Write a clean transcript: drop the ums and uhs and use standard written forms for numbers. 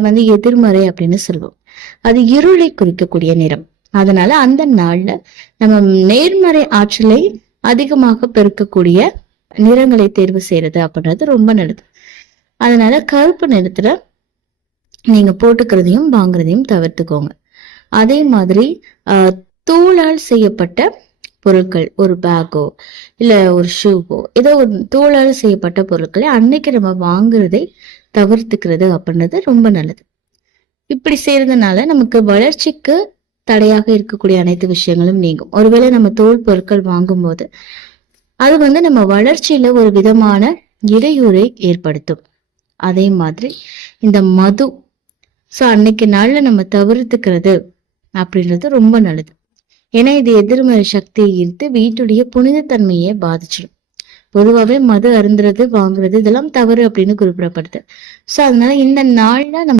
அது எதிர்மறை அப்படின்னு சொல்லுவோம். அது இருளை குறிக்கக்கூடிய நிறம். அதனால அந்த நாள்ல நம்ம நேர்மறை ஆற்றலை அதிகமாக பெருக்கக்கூடிய நிறங்களை தேர்வு செய்யறது அப்படின்றது ரொம்ப நல்லது. அதனால கருப்பு நிறத்துல நீங்க போட்டுக்கிறதையும் வாங்குறதையும் தவிர்த்துக்கோங்க. அதே மாதிரி தோளால் செய்யப்பட்ட பொருட்கள், ஒரு பேக்கோ இல்ல ஒரு ஷூவோ, ஏதோ ஒரு தோளால் செய்யப்பட்ட பொருட்களை அன்னைக்கு நம்ம வாங்குறதை தவிர்த்துக்கிறது அப்படின்றது ரொம்ப நல்லது. இப்படி செய்யறதுனால நமக்கு வளர்ச்சிக்கு தடையாக இருக்கக்கூடிய அனைத்து விஷயங்களும் நீங்கும். ஒருவேளை நம்ம தோல் பொருட்கள் வாங்கும் போது அது நம்ம வளர்ச்சியில ஒரு விதமான இடையூறை ஏற்படுத்தும். அதே மாதிரி இந்த மது அன்னைக்கு நாள்ல நம்ம தவிர்த்துக்கிறது அப்படின்றது ரொம்ப நல்லது. ஏன்னா இது எதிர்மறை சக்தியை ஈர்த்து வீட்டுடைய புனிதத்தன்மையை பாதிச்சிடும். பொதுவாகவே மது அருந்துறது, வாங்குறது இதெல்லாம் தவறு அப்படின்னு குறிப்பிடப்படுது. அதனால இந்த நாள்ல நம்ம